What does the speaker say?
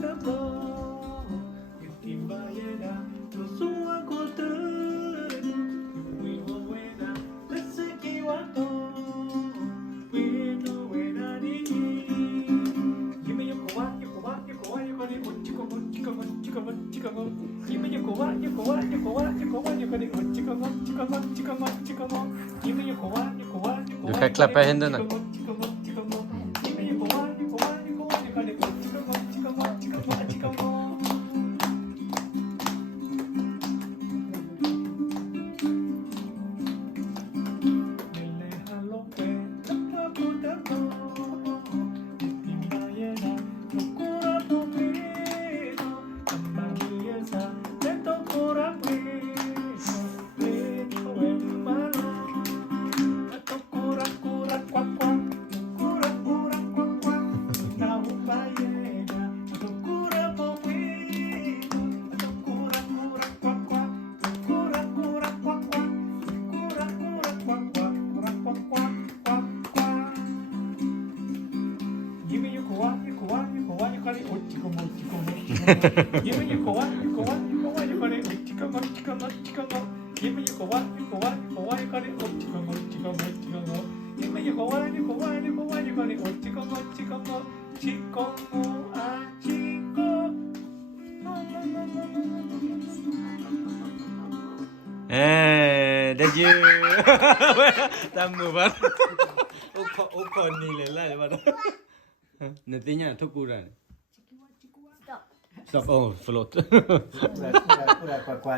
tempo e ti baierà la sua cote we will win let's see what we know when I need夢よこわよこわよこわよこでこっちここっちここっちここっちここ夢よこわよこわよこわよこわよこでこっちここっちここっちここっちここ夢よこわよこわよこわ Du kan klappa i händerna. Give me your go on, you go on, you go on, you got it, chicken, chicken, chicken. Give me your go on, you go on, you go on, you got it, chicken, chicken, chicken. Give me your go on, you go on, you go on, you got it, chicken, chicken, chicken, ah, chicken. ได้ยืมตามมือบ้านโอ้คนนี่เลยไล่บ้านเนี่ยตีเนี่ยทุกกูได้ Stop. Oh, förlåt. Pura, qua.